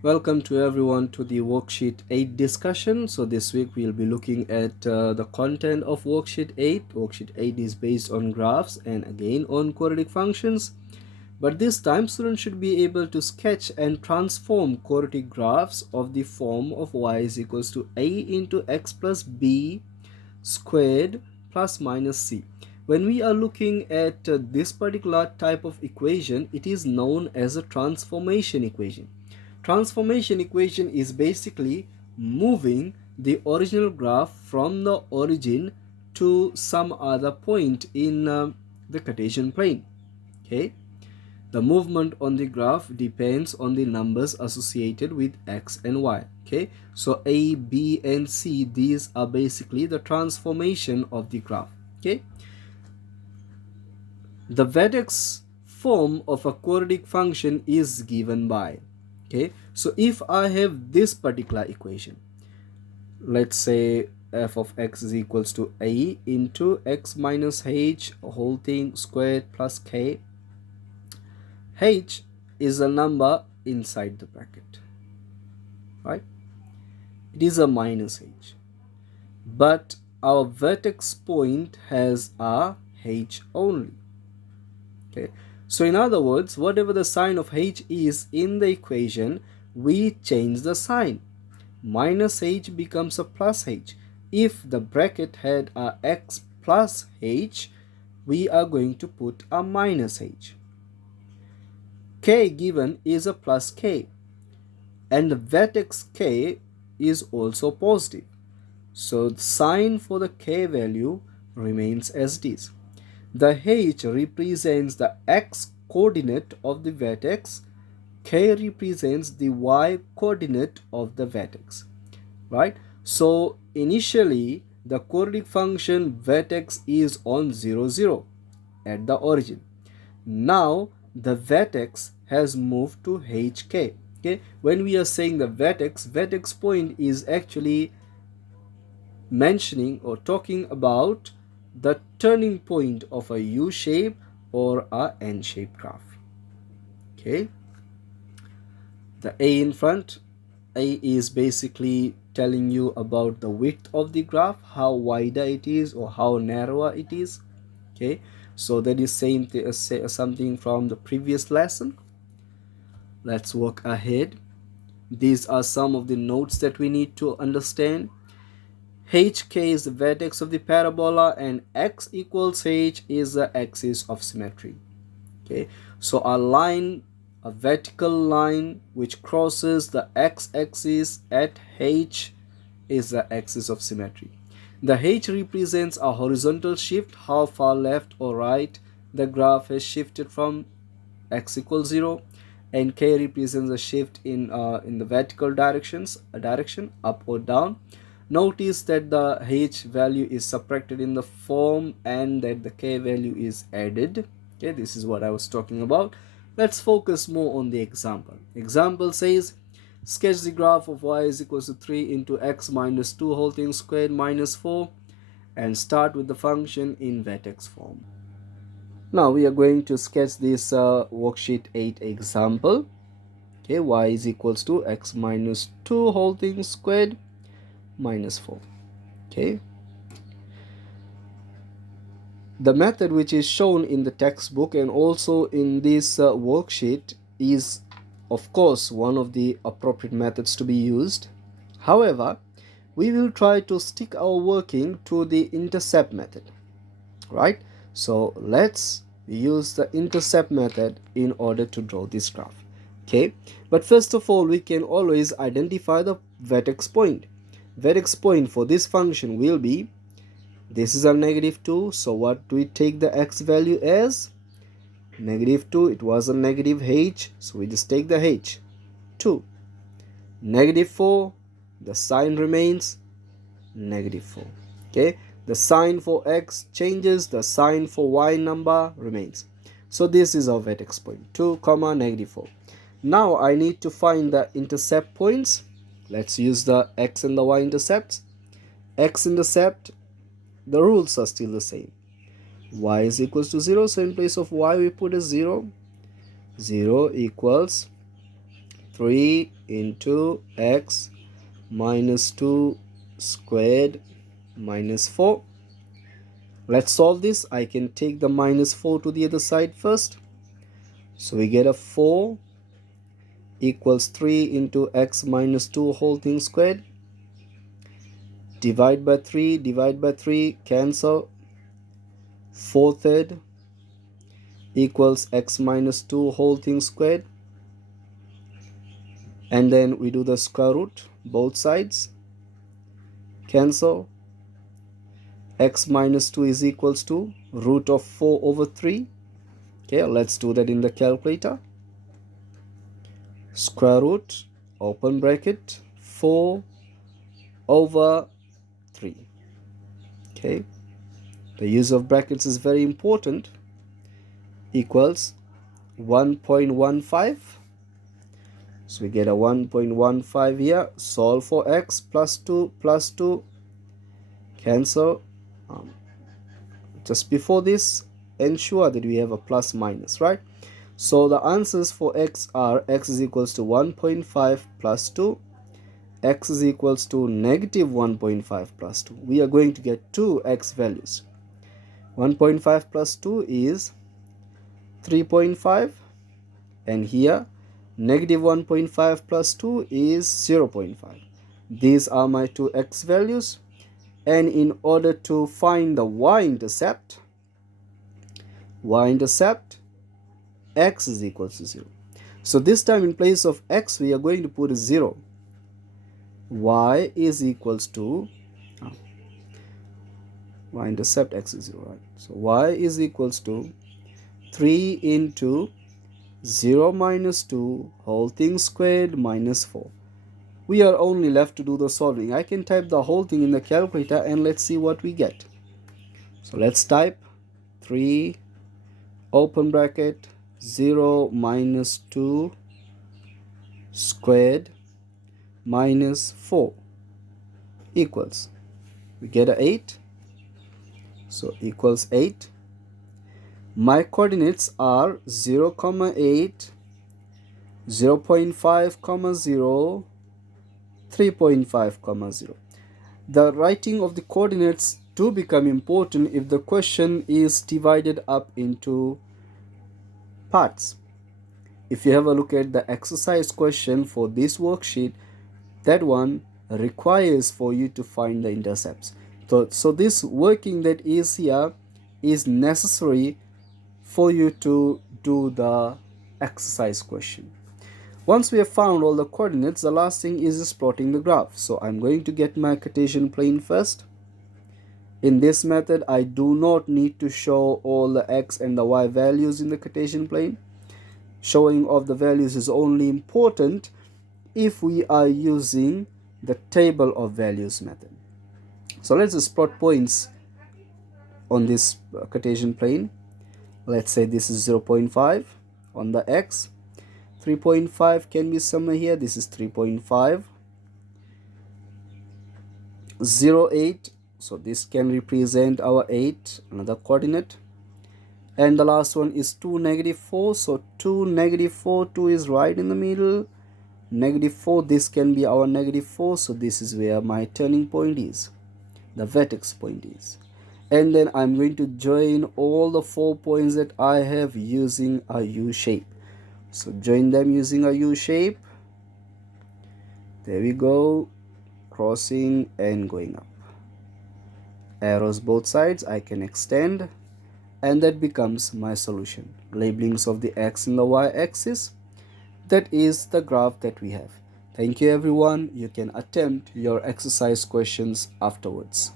Welcome to everyone to the worksheet 8 discussion. So this week we'll be looking at the content of worksheet 8. Worksheet 8 is based on graphs and again on quadratic functions. But this time students should be able to sketch and transform quadratic graphs of the form of y is equals to a into x plus b squared plus minus c. When we are looking at this particular type of equation, it is known as a transformation equation. Transformation equation is basically moving the original graph from the origin to some other point in the Cartesian plane. Okay, the movement on the graph depends on the numbers associated with x and y. Okay, so a, b, and c, these are basically the transformation of the graph. Okay, the vertex form of a quadratic function is given by, okay, so if I have this particular equation, let's say f of x is equals to a into x minus h whole thing squared plus k. H is a number inside the bracket, right? It is a minus h, but our vertex point has a h only. Okay, so in other words, whatever the sign of h is in the equation, we change the sign. Minus h becomes a plus h. If the bracket had a x plus h, we are going to put a minus h. K given is a plus k, and the vertex k is also positive. So the sign for the k value remains as it is. The h represents the x coordinate of the vertex, k represents the y coordinate of the vertex, right? So initially the quadratic function vertex is on 0 0 at the origin. Now the vertex has moved to hk. Okay, when we are saying the vertex point is actually mentioning or talking about the turning point of a U shape or a N shaped graph. Okay, the A in front, A is basically telling you about the width of the graph, how wider it is or how narrower it is. Okay, so that is something from the previous lesson. Let's walk ahead. These are some of the notes that we need to understand. HK is the vertex of the parabola and x equals h is the axis of symmetry. Okay, so a vertical line which crosses the x-axis at h is the axis of symmetry. The h represents a horizontal shift, how far left or right the graph has shifted from x equals 0, and k represents a shift in the vertical direction up or down. Notice that the h value is subtracted in the form and that the k value is added. Okay, this is what I was talking about. Let's focus more on the example. Example says sketch the graph of y is equals to 3 into x minus 2 whole thing squared minus 4 and start with the function in vertex form. Now we are going to sketch this worksheet 8 example. Okay, y is equals to x minus 2 whole thing squared minus 4. Okay, the method which is shown in the textbook and also in this worksheet is of course one of the appropriate methods to be used. However, we will try to stick our working to the intercept method, right? So let's use the intercept method in order to draw this graph. Okay, but first of all we can always identify the vertex point. Vertex point for this function will be, this is a negative 2, so what do we take the x value as? Negative 2, it was a negative h, so we just take the h. 2. Negative 4, the sign remains negative 4. Okay, the sign for x changes, the sign for y number remains. So this is our vertex point, 2 comma negative 4. Now I need to find the intercept points. Let's use the x and the y intercepts. X intercept, the rules are still the same. Y is equals to 0, so in place of y we put a 0. 0 equals 3 into x minus 2 squared minus 4. Let's solve this. I can take the minus 4 to the other side first. So we get a 4 equals 3 into x minus 2 whole thing squared. Divide by 3, cancel. 4 third equals x minus 2 whole thing squared. And then we do the square root, both sides. Cancel. X minus 2 is equals to root of 4 over 3. Okay, let's do that in the calculator. Square root, open bracket, 4 over 3. Okay, the use of brackets is very important. Equals 1.15. So we get a 1.15 here. Solve for x plus 2, cancel. Just before this, ensure that we have a plus minus, right? So the answers for x are x is equals to 1.5 plus 2, x is equals to negative 1.5 plus 2. We are going to get two x values. 1.5 plus 2 is 3.5, and here negative 1.5 plus 2 is 0.5. These are my two x values, and in order to find the y-intercept, x is equals to 0. So this time in place of x we are going to put a 0. Y is equals to y-intercept x is 0, right? So y is equals to 3 into 0 minus 2 whole thing squared minus 4. We are only left to do the solving. I can type the whole thing in the calculator and let's see what we get. So let's type 3 open bracket 0 minus 2 squared minus 4 equals, we get a 8. So equals 8. My coordinates are 0, 8, 0.5, 0, 3.5, 0. The writing of the coordinates do become important if the question is divided up into parts. If you have a look at the exercise question for this worksheet, that one requires for you to find the intercepts. So this working that is here is necessary for you to do the exercise question. Once we have found all the coordinates, the last thing is just plotting the graph. So I'm going to get my Cartesian plane first. In this method, I do not need to show all the x and the y values in the Cartesian plane. Showing of the values is only important if we are using the table of values method. So let's just plot points on this Cartesian plane. Let's say this is 0.5 on the x. 3.5 can be somewhere here. This is 3.5. 0, 8. So this can represent our 8, another coordinate. And the last one is 2, negative 4. So 2, negative 4, 2 is right in the middle. Negative 4, this can be our negative 4. So this is where my turning point is, the vertex point is. And then I'm going to join all the 4 points that I have using a U shape. So join them using a U shape. There we go. Crossing and going up. Arrows both sides I can extend, and that becomes my solution. Labelings of the x and the y axis. That is the graph that we have. Thank you everyone. You can attempt your exercise questions afterwards.